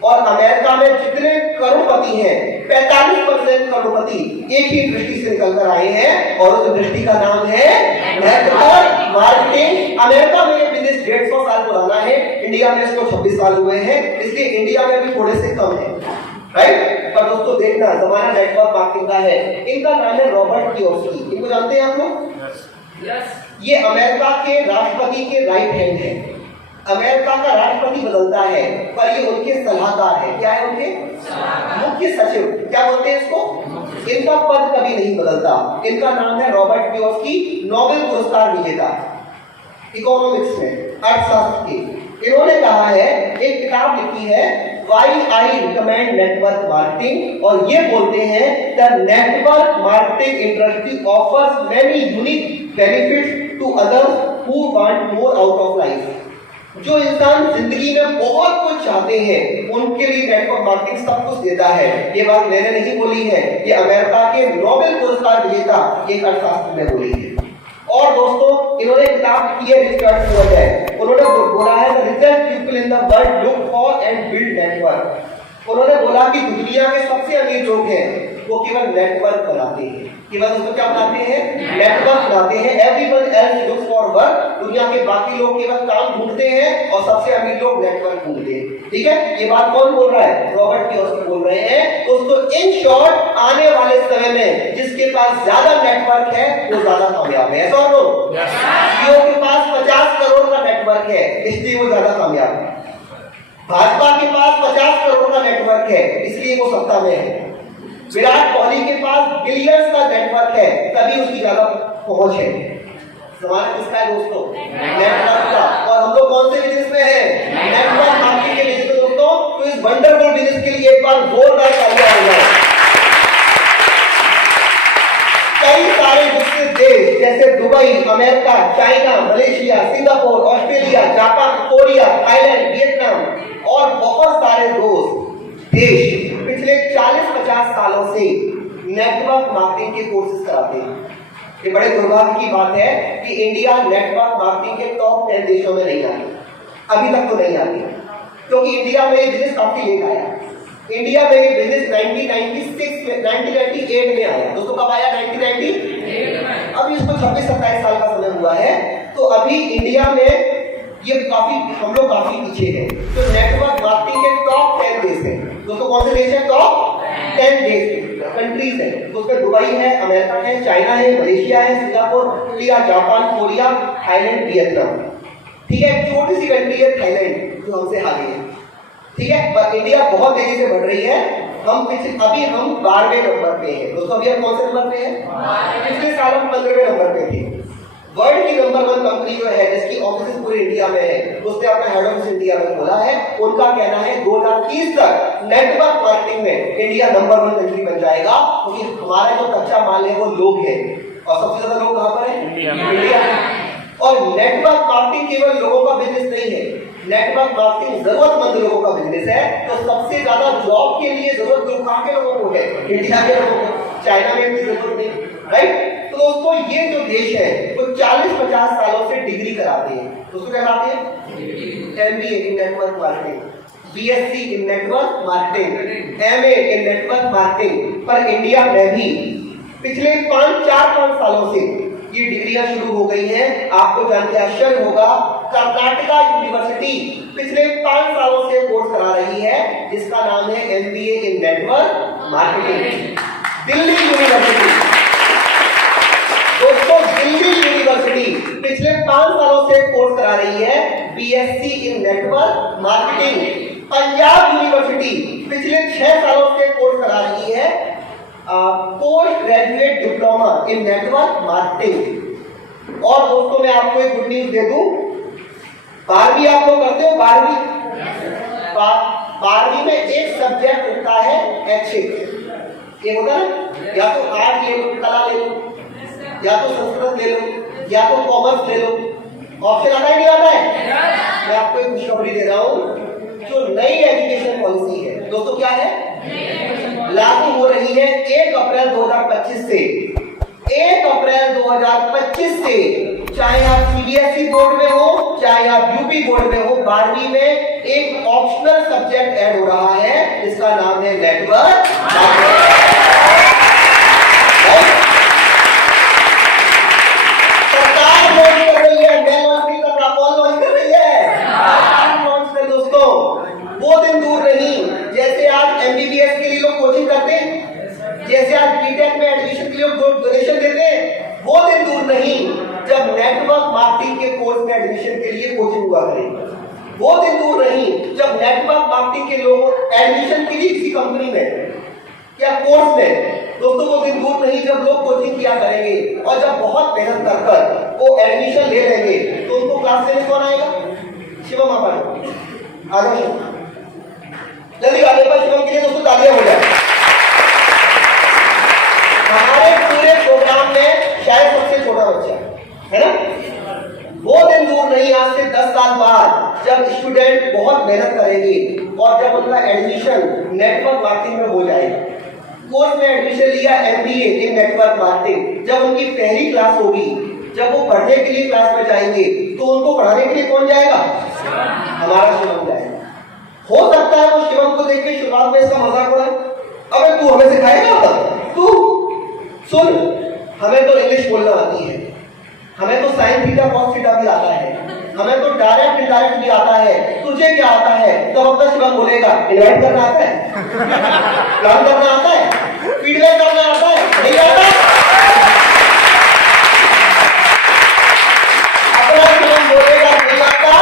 और अमेरिका में जितने करोड़पति हैं 45% करोड़पति एक ही इंडस्ट्री से निकलकर आए हैं और उस इंडस्ट्री का नाम है नेटवर्क मार्केटिंग। अमेरिका में ये बिजनेस 150 साल पुराना है, इंडिया में इसको 26 साल हुए हैं, इसलिए इंडिया में भी थोड़े से कम है, राइट। पर दोस्तों देखना जमाना नेटवर्क मार्केटिंग का है। इनका नाम है रॉबर्ट कियोसाकी। इनको जानते हैं आप लोग? ये अमेरिका के राष्ट्रपति के राइट हैंड है। अमेरिका का राष्ट्रपति बदलता है पर ये उनके सलाहकार है। क्या है उनके? मुख्य सचिव। क्या बोलते हैं इसको? इनका पद कभी नहीं बदलता। इनका नाम है रॉबर्ट कियोसाकी, नोबेल पुरस्कार विजेता इकोनॉमिक्स में, अर्थशास्त्र के। इन्होंने कहा है, एक किताब लिखी है why I recommend network marketing, और ये बोलते हैं the network marketing industry offers many unique benefits to others who want more out of life. जो इंसान जिंदगी में बहुत कुछ चाहते हैं उनके लिए नेटवर्क मार्केटिंग सब कुछ देता है। ये बात मैंने नहीं बोली है, ये अमेरिका के नोबेल पुरस्कार विजेता एक अर्थशास्त्री ने बोली है। और दोस्तों इन्होंने किताब लिखी है रिच डैड पुअर डैड। उन्होंने बोला है the richest people in the world look for and build network. उन्होंने बोला कि दुनिया के सबसे अमीर लोग हैं वो केवल नेटवर्क बनाते हैं। केवल उसको क्या बनाते हैं? नेटवर्क बनाते हैं। Everyone else looks for work. दुनिया के बाकी लोग केवल काम ढूंढते हैं और सबसे अमीर लोग नेटवर्क ढूंढते हैं। ठीक है, ये बात कौन बोल रहा है? रॉबर्ट कियोसाकी बोल रहे हैं। दोस्तों इन शॉर्ट आने वाले समय में जिसके पास ज्यादा नेटवर्क है वो ज्यादा कामयाब है। ऐसा लोग जियो के पास 50 करोड़ का नेटवर्क है इसलिए वो ज्यादा कामयाब है। भाजपा के पास 50 करोड़ का नेटवर्क है इसलिए वो सत्ता में है। विराट कोहली के पास बिलियंस का नेटवर्क है तभी उसकी ज्यादा पहुंच है। सवाल किसका है दोस्तों? नेटवर्क का। और हम लोग कौन से बिजनेस में हैं? नेटवर्क मार्केटिंग के बिजनेस में दोस्तों। तो इस वंडरफुल बिजनेस के लिए एक बार जोरदार तालियां हो जाए। कई सारे विकसित देश जैसे Dubai, America, China, Malaysia, Singapore, Australia, Japan, Korea, Thailand, Vietnam और बहुत सारे देश पिछले 40-50 सालों से नेटवर्क मार्केटिंग के कोर्सेज कराते हैं। ये बड़े दुर्भाग्य की बात है कि इंडिया नेटवर्क मार्केटिंग के टॉप 10 देशों में नहीं आई। अभी तक तो नहीं आई क्योंकि इंडिया में ये बिजनेस काफी लेट आया। इंडिया में ये बिजनेस 1998 में आया। दोस्तों कब आया? 1998। अभी इसको 26-27 साल का समय हुआ है। तो अभी इंडिया में ये हम लोग काफी पीछे हैं। तो नेटवर्क मार्केटिंग के टॉप 10 देश हैं। दोस्तों कौन से देश हैं? टॉप 10 देश कंट्रीज है। तो उसमें दुबई है, अमेरिका है, चाइना है, मलेशिया है, Singapore, India, Japan, Korea, Thailand, Vietnam. ठीक है, छोटी सी कंट्री है थाईलैंड जो हमसे आगे है। ठीक है, पर इंडिया बहुत तेजी से बढ़ रही है। अभी हम 12वें नंबर पे हैं। दोस्तों अभी हम कौन से नंबर पे हैं? पिछले साल हम 15वें नंबर पे थे। वर्ल्ड की नंबर 1 कंपनी जो है जिसकी ऑफिस पूरे इंडिया में है, उसने अपना हेड ऑफिस इंडिया में खोला है। उनका कहना है 2030 तक नेटवर्क मार्केटिंग में इंडिया नंबर 1 कंट्री बन जाएगा क्योंकि हमारा जो कच्चा माल है वो लोग हैं और सबसे ज्यादा लोग कहां पर है? इंडिया में। और नेटवर्क मार्केटिंग केवल लोगों का बिजनेस नहीं है, नेटवर्क मार्केटिंग जरूरतमंद लोगों का बिजनेस है। तो सबसे ज्यादा जॉब के लिए जरूरत कहां के लोगों को है? इंडिया के लोगों को। चाइना में इतनी जरूरत नहीं, राइट। तो दोस्तों ये जो देश है वो 40-50 सालों से डिग्री कराते हैं। दोस्तों क्या कराते हैं? MBA इन नेटवर्क मार्केटिंग, BSc इन नेटवर्क मार्केटिंग, MA इन नेटवर्क मार्केटिंग। पर इंडिया में भी पिछले 4-5 सालों से ये डिग्रियां शुरू हो गई हैं। आपको जान के आश्चर्य होगा, कर्नाटका यूनिवर्सिटी पिछले 5 सालों से कोर्स करा रही है जिसका नाम है MBA इन नेटवर्क मार्केटिंग। दिल्ली यूनिवर्सिटी, दोस्तों दिल्ली यूनिवर्सिटी पिछले 5 सालों से कोर्स करा रही है BSc BSc इन नेटवर्क मार्केटिंग पंजाब यूनिवर्सिटी पिछले 6 सालों से कोर्स करा रही है post graduate diploma in network marketing. और दोस्तों मैं आपको एक गुड न्यूज दे दूं, 12वीं आप लोग करते हो 12वीं में एक सब्जेक्ट होता है ऐच्छिक। ये होता है या तो आर्ट ले लो, कला ले लो, या तो संस्कृत ले लो, या तो कॉमर्स ले लो। ऑप्शन आता है नहीं आता है? मैं आपको एक खुशखबरी दे रहा हूँ, जो नई एजुकेशन पॉलिसी है दोस्तों क्या है, लागू हो रही है 1 अप्रैल 2025 से। 1 अप्रैल 2025 से चाहे आप CBSE बोर्ड में हो, चाहे आप यूपी बोर्ड में हो, 12वीं में एक ऑप्शनल सब्जेक्ट ऐड हो रहा है, इसका नाम है नेटवर्क। सरकार लॉन्च कर रही है, मैं लॉन्च नहीं कर रहा, कौन लॉन्च कर रही है? सरकार लॉन्च कर। दोस्तों वो दिन दूर नहीं, जैसे आज MBBS के लिए लोग कोचिंग करते हैं, जैसे आज BTech में एडमिशन के लिए डोनेशन देते हैं, वो दिन दूर नहीं जब नेटवर्क मार्केटिंग के कोर्स में एडमिशन के लिए कोचिंग हुआ करेगी। वो दिन दूर नहीं जब नेटवर्क मार्केटिंग के लोग एडमिशन के लिए किसी कंपनी में या कोर्स में, दोस्तों वो दिन दूर नहीं जब लोग कोचिंग किया करेंगे और जब बहुत मेहनत कर वो एडमिशन ले लेंगे तो उनको क्लास लेने कौन आएगा? शिवम आप आ जाओ जल्दी आगे पर, शिवम के लिए दोस्तों तालियां हो जाए। हमारे पूरे प्रोग्राम में शायद सबसे छोटा बच्चा है ना, वो दिन दूर नहीं, आज से 10 साल बाद जब स्टूडेंट बहुत मेहनत करेंगे और जब उनका एडमिशन नेटवर्क मार्केटिंग में हो जाएगा, कोर्स में एडमिशन लिया MBA इन नेटवर्क मार्केटिंग, जब उनकी पहली क्लास होगी, जब वो पढ़ने के लिए क्लास में जाएंगे तो उनको पढ़ाने के लिए कौन जाएगा? हमारा शिवम जाएगा। हो सकता है वो शिवम को देख के शुरुआत में इसका मजाक उड़ाए, अबे तू हमें सिखाएगा? तू सुन, हमें तो इंग्लिश बोलना आती है, हमें तो साइन थीटा कॉस थीटा भी आता है, हमें तो डायरेक्ट इनडायरेक्ट भी आता है, तुझे क्या आता है? तब अपना शिवम बोलेगा इनवाइट करना आता है, प्लान करना आता है, फीडबैक करना आता है, नहीं आता? अपना शिवम बोलेगा नहीं आता,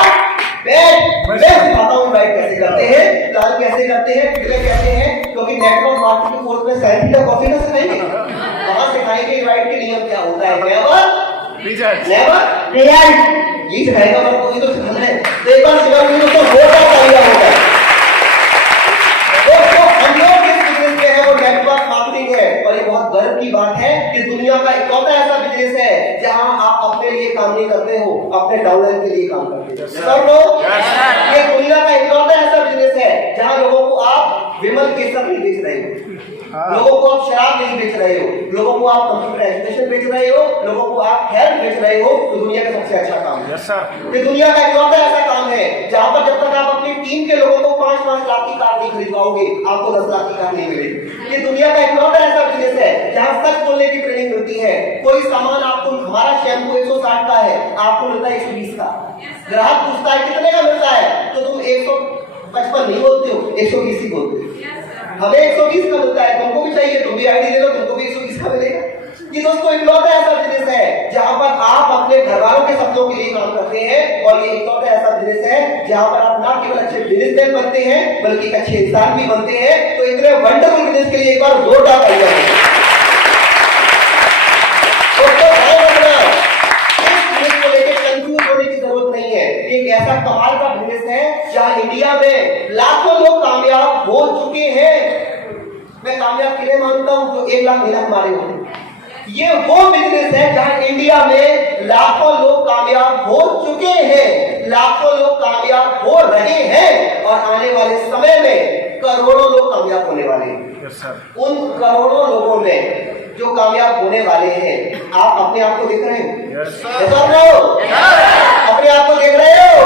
मैं सिखाता हूँ इनवाइट कैसे करते हैं, प्लान कैसे करते हैं, फीडबैक कैसे हैं, क्योंकि नेटवर्क मार्केटिंग कोर्स में साइन थीटा कॉस थीटा सिखाएंगे, वहां सिखाएंगे इनवाइट के नियम क्या होता है, नेवर रिजल्ट ये सिखाएगा, पर कोई तो सिखाना है। तो एक बार शिवम जी दोस्तों होता चाहिए होता है। दोस्तों हम लोग इस बिजनेस में है वो नेटवर्क मार्केटिंग है, और ये बहुत गर्व की बात है कि दुनिया का इकलौता ऐसा बिजनेस है जहां आप अपने लिए काम नहीं करते हो, अपने डाउनलाइन के लिए काम करते हो। सब लोग, ये दुनिया का इकलौता ऐसा बिजनेस है जहां लोगों को आप विमल केसर नहीं बेच रहे हो, लोगों को आप शराब नहीं बेच रहे हो, लोगों को आप कंप्यूटर एजुकेशन बेच रहे हो, लोगों को आप हेल्थ बेच रहे हो, तो दुनिया का सबसे अच्छा काम है। ये दुनिया का इकलौता ऐसा काम है जहां पर जब तक आप अपनी टीम के लोगों को 5-5 लाख की कार नहीं खरीद पाओगे, आपको 10 लाख की कार नहीं मिलेगी। ये दुनिया का इकलौता ऐसा बिजनेस है जहां सच बोलने की ट्रेनिंग मिलती है। कोई सामान आपको, हमारा शैम्पू 160 का है, आपको मिलता है 120 का। ग्राहक पूछता है कितने का मिलता है, तो तुम 155 नहीं बोलते हो, 120 ही बोलते हो। हमें 120 का मिलता है, तुमको भी चाहिए, तुम भी आईडी दे दो, तुमको भी 120 का मिलेगा। ये दोस्तों इकलौता ऐसा बिजनेस है जहां पर आप अपने घर वालों के सपनों के लिए काम करते हैं, और ये इकलौता ऐसा बिजनेस है जहां पर आप ना केवल अच्छे बिजनेसमैन बनते हैं बल्कि अच्छे इंसान भी बनते हैं। तो इतने वंडरफुल बिजनेस के लिए एक बार जोरदार तालियां हो। दोस्तों इस बिजनेस को लेकर कंफ्यूज होने की जरूरत नहीं है, एक ऐसा कमाल का बिजनेस है जहां इंडिया में लाखों लोग कामयाब हो चुके हैं। मैं कामयाब किन्हें मानता हूं? जो 1 लाख 2 लाख मारे हों। ये वो बिजनेस है जहां इंडिया में लाखों लोग कामयाब हो चुके हैं, लाखों लोग कामयाब हो रहे हैं, और आने वाले समय में करोड़ों लोग कामयाब होने वाले हैं। उन करोड़ों लोगों में जो कामयाब होने वाले हैं, आप अपने आप को देख रहे हो? अपने आप को देख रहे हो?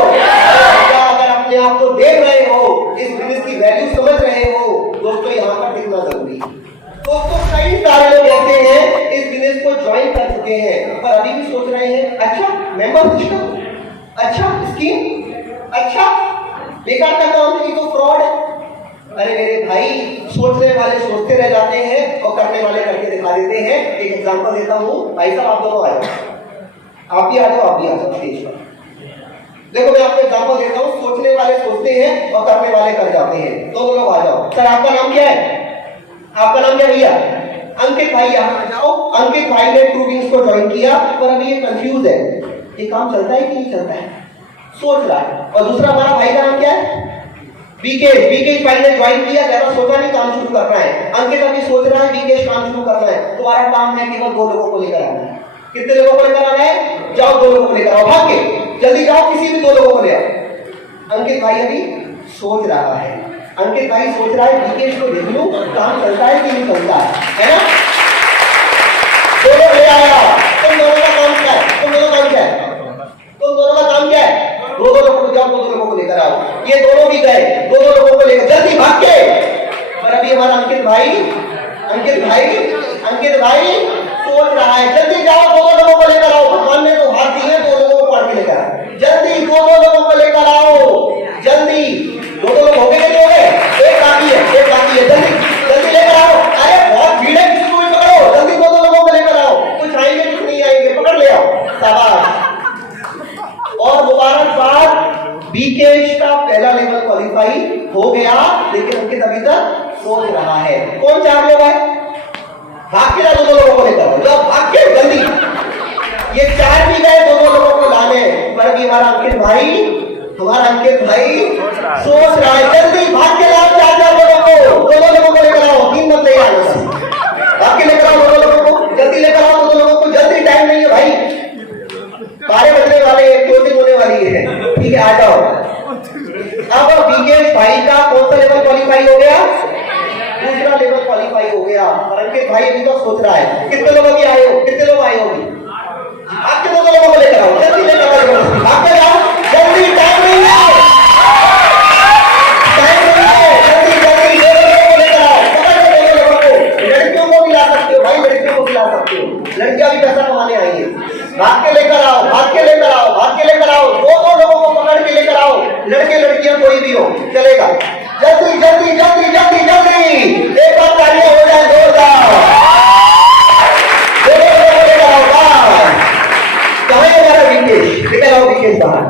अगर अपने आप को देख रहे हो, इस बिजनेस की वैल्यू समझ रहे हो, दोस्तों यहाँ पर दिखना जरूरी है। दोस्तों कई सारे लोग ऐसे हैं इस बिजनेस को ज्वाइन कर चुके हैं, पर अभी भी सोच रहे हैं अच्छा मेंबर सिस्टम, अच्छा स्कीम, अच्छा बेकार का काम है, तो फ्रॉड है। अरे मेरे भाई, सोचने वाले सोचते रह जाते हैं और करने वाले करके दिखा देते हैं। एक एग्जांपल देता हूँ, भाई साहब आप दोनों आ जाओ, आप भी आ जाओ, आप भी आ जाओ स्टेज पर। देखो मैं आपको एग्जांपल देता हूँ, सोचने वाले सोचते हैं और करने वाले कर जाते हैं। दोनों लोग आ जाओ। सर आपका नाम क्या है? आपका नाम क्या भैया? अंकित भाई, यहाँ आ जाओ। अंकित भाई ने ट्रू विंग्स को ज्वाइन किया, पर अभी ये कंफ्यूज है, ये काम चलता है कि नहीं चलता है, सोच रहा है। और दूसरा हमारा भाई का नाम क्या है? विकेश भाई ने ज्वाइन किया, ज्यादा सोचा नहीं, काम शुरू करना है। अंकित अभी सोच रहा है, विकेश काम शुरू करना है। तुम्हारा काम है केवल 2 लोगों को लेकर आना है। कितने लोगों को लेकर आना है? जाओ 2 लोगों को लेकर आओ, भाग के जल्दी जाओ, किसी भी 2 लोगों को ले आओ। अंकित भाई अभी सोच रहा है, अंकित भाई सोच रहा है विकेश को देख लूं काम चलता है कि नहीं चलता है ना? 2 लोग ले आया। तुम दोनों का काम क्या है? तुम दोनों का काम क्या है? तुम दोनों का काम क्या है? 2 लोगों को जाओ, 2 लोगों को लेकर आओ। ये दोनों भी गए, 2 लोगों को लेकर जल्दी भाग के। पर अभी हमारा अंकित भाई सोच रहा है, जल्दी जाओ 2 लोगों को लेकर आओ। भगवान ने तो हाथ दिए, 2 लोगों को पढ़ के लेकर आओ, जल्दी 2 लोगों को लेकर आओ, जल्दी। 2 लोग हो गए कि नहीं हो गए? एक बाकी है, जल्दी लेकर आओ। अरे बहुत भीड़ है, किसी को भी पकड़ो, जल्दी 2 लोगों को लेकर आओ। कुछ आएंगे कुछ नहीं आएंगे, पकड़ ले आओ, शाबाश। और मुबारकबाद, विकेश का पहला लेवल क्वालिफाई हो गया, लेकिन अंकित अभी तक सोच रहा है। कौन 4 लोग है? भाग के 2 लोगों को लेकर आओ, जाओ भाग के जल्दी। ये 4 भी गए 2 लोगों को लाने, पर अभी हमारा अंकित भाई सोच रहा है, जल्दी भाग के लाओ 4 लोगों को, 2 लोगों को लेकर आओ, 3 मत ले आना, भाग के लेकर आओ 2 लोगों को, जल्दी लेकर आओ 2 लोगों को, जल्दी, टाइम नहीं है भाई, 12 बजने वाले, क्लोजिंग होने वाली है, ठीक है आ जाओ। अब विकेश भाई का कौन सा लेवल क्वालिफाई हो गया? दूसरा लेवल क्वालिफाई हो गया। और अंकित भाई अभी तो सोच रहा है, कितने लोग अभी आए हो? कितने लोग आए हो? आपके 2 लोगों को लेकर आओ, जल्दी लेकर आओ, भाग के आओ, जल्दी, टाइम नहीं है, जल्दी 2 लोगों को लेकर आओ, पकड़ लो 2 लोगों को। लड़कियों को भी ला सकते हो भाई, लड़कियों को भी ला सकते हो, लड़कियां भी पैसा कमाने आएंगे। भाग के लेकर आओ, 2 लोगों को पकड़ के लेकर आओ, लड़के लड़कियां कोई भी हो चलेगा, जल्दी, एक बार तालियां हो जाए जोरदार। 2 लोगों को लेकर आओ, कहाँ है हमारा विकेश? लेकर आओ विकेश बाहर।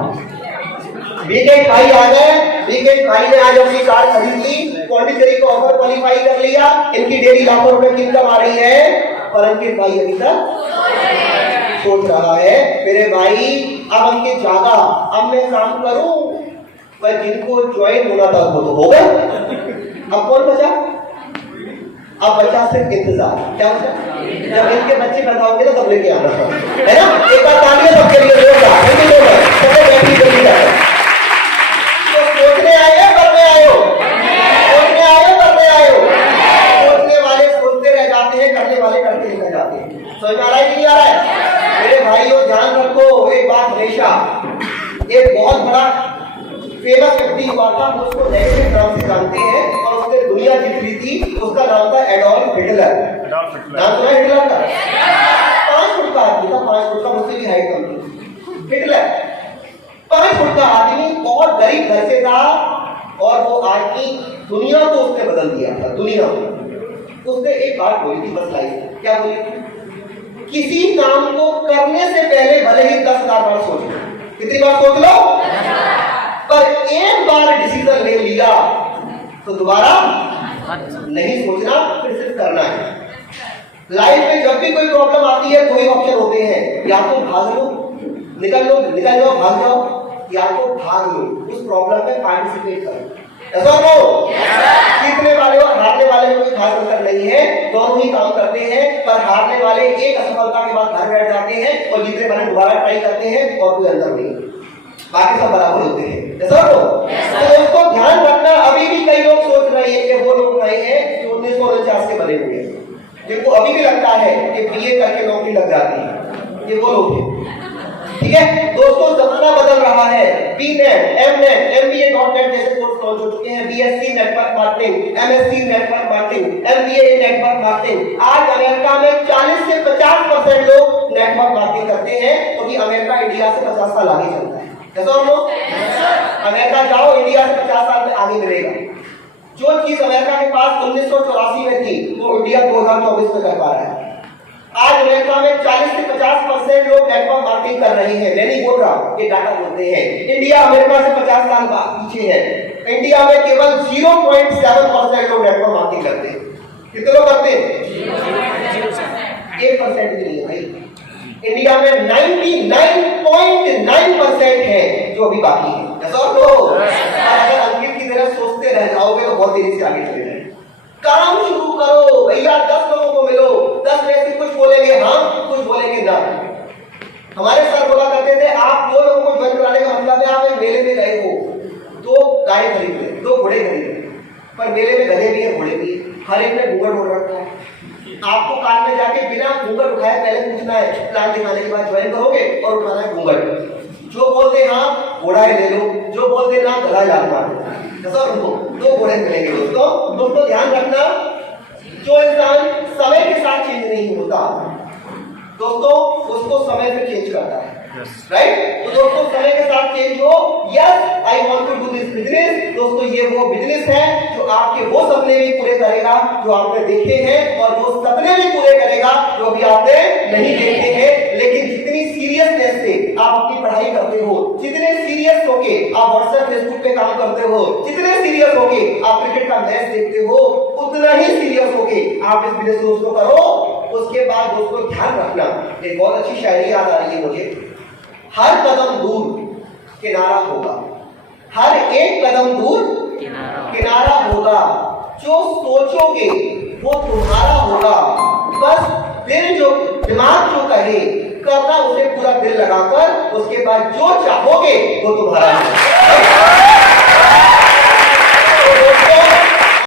विकेश भाई आ गए। विकेश भाई ने आज अपनी कार खरीद ली, पौंडीचेरी को ऑफर क्वालिफाई कर लिया, इनकी डेली लाखों रुपए की इनकम आ रही है, पर अंकित भाई अभी तक सोच रहा है, मेरे भाई अब अंकित जागा, अब मैं काम करूं, पर जिनको ज्वाइन होना था वो तो हो गए, अब कौन बचा? अब बचा सिर्फ इंतजार। क्या बचा? जब इनके बच्चे पैदा होंगे तो तब लेके आना है ना? एक बार तालियां सबके लिए जोरदार, सबको बैठी जल्दी जाए। तो सोचने आए हो करने आए हो? सोचने आए हो करने आए हो? सोचने वाले सोचते रह जाते हैं, करने वाले करते रह जाते हैं। समझ आ रहा है कि नहीं आ रहा है? मेरे भाइयों ध्यान रखो एक बात, हमेशा एक बहुत बड़ा फेमस व्यक्ति हुआ था, उसको नेगेटिव नाम से जानते हैं, और उसने दुनिया जीत ली थी। उसका नाम था एडोल्फ हिटलर। नाम सुना हिटलर का? 5 फुट का आदमी था, 5 फुट का, मुझसे भी हाइट कम थी। हिटलर 5 फुट का आदमी, बहुत गरीब घर से था, और वो आदमी दुनिया को उसने बदल दिया था, दुनिया को। उसने एक बात बोली थी बस लाइफ, क्या बोली? किसी काम को करने से पहले भले ही 10,000 बार सोच लो। कितनी बार सोच लो? पर एक बार डिसीजन ले लिया तो दोबारा नहीं सोचना, फिर सिर्फ करना है। लाइफ में जब भी कोई प्रॉब्लम आती है, 2 ही ऑप्शन होते हैं, या तो भाग लो, निकल जाओ, भाग जाओ, या तो भाग लो, उस प्रॉब्लम में पार्टिसिपेट करो। ऐसा हो? जीतने वाले और हारने वाले में कोई खास अंतर नहीं है, दोनों ही काम करते हैं, पर हारने वाले एक असफलता के बाद घर बैठ जाते हैं, और जीतने वाले दोबारा ट्राई करते हैं, और कोई अंतर नहीं, बाकी सब बराबर होते हैं। ऐसा हो? तो उसको ध्यान रखना। अभी भी कई लोग सोच रहे हैं कि वो लोग रहे हैं जो 1949 के बने हुए हैं, जिनको अभी भी लगता है कि बीए करके नौकरी लग जाती है, ये वो लोग हैं। ठीक है दोस्तों, जमाना बदल रहा है। बीनेट, एमनेट, एमबीए.नेट जैसे कोर्स लॉन्च हो चुके हैं। BSc network marketing, MSc network marketing, MBA network marketing. आज अमेरिका में 40 से 50% लोग नेटवर्क मार्केटिंग करते हैं, क्योंकि अमेरिका इंडिया से 50 साल आगे चलता है। कैसा हम लोग? अमेरिका जाओ, इंडिया से 50 साल में आगे मिलेगा। जो चीज अमेरिका के पास 1984 में थी, वो इंडिया 2024 में कर पा रहा है। आज अमेरिका में 40 से 50% लोग नेटवर्क मार्केटिंग कर रहे हैं। मैं नहीं बोल रहा, ये डाटा बोलते हैं। इंडिया अमेरिका से 50 साल पीछे है। इंडिया में केवल 0.7% लोग नेटवर्क मार्केटिंग करते हैं। कितने लोग करते हैं? 1% भी नहीं है भाई। इंडिया में 99.9% है जो अभी बाकी है। अगर अंकित की तरह सोचते रह जाओगे तो बहुत देरी से आगे चले जाएंगे। काम शुरू करो भैया, 10 लोगों को मिलो, 10 में से कुछ बोलेंगे हाँ, कुछ बोलेंगे ना। हमारे सर बोला करते थे, आप 2 लोगों को ज्वाइन कराने का मतलब है आप एक मेले में गए हो, 2 गाय खरीद रहे, 2 घोड़े खरीद रहे, पर मेले में गधे भी है, घोड़े भी है, हर एक ने घूंघट ओढ़ रखा है। आपको कान में जाके बिना घूंघट उठाए पहले पूछना है, प्लान दिखाने के बाद ज्वाइन करोगे और उठाना है घूंघट। जो बोलते हाँ घोड़ा ले लो, जो बोलते ना गधा लाल मारो। 2 घोड़े मिलेंगे दोस्तों ध्यान रखना, जो इंसान समय के साथ चेंज नहीं होता दोस्तों उसको समय से चेंज करता है, राइट? तो दोस्तों समय के साथ चेंज हो। Yes, I want to do this business. दोस्तों ये वो बिजनेस है जो आपके वो सपने भी पूरे करेगा जो आपने देखे हैं, और वो सपने भी पूरे करेगा जो अभी आपने नहीं देखे हैं। लेकिन जितनी सीरियसनेस से आप अपनी पढ़ाई करते हो, जितने सीरियस होके आप व्हाट्सएप फेसबुक पे काम करते हो, जितने सीरियस होके आप क्रिकेट का मैच देखते हो, उतना ही सीरियस होके आप इस बिजनेस को करो। उसके बाद दोस्तों ध्यान रखना, एक बहुत अच्छी शायरी याद आ रही है मुझे, हर कदम दूर किनारा होगा, हर एक कदम दूर किनारा होगा, जो सोचोगे वो तुम्हारा होगा, बस दिमाग जो कहे करना उसे पूरा दिल लगाकर, उसके बाद जो चाहोगे वो तुम्हारा है।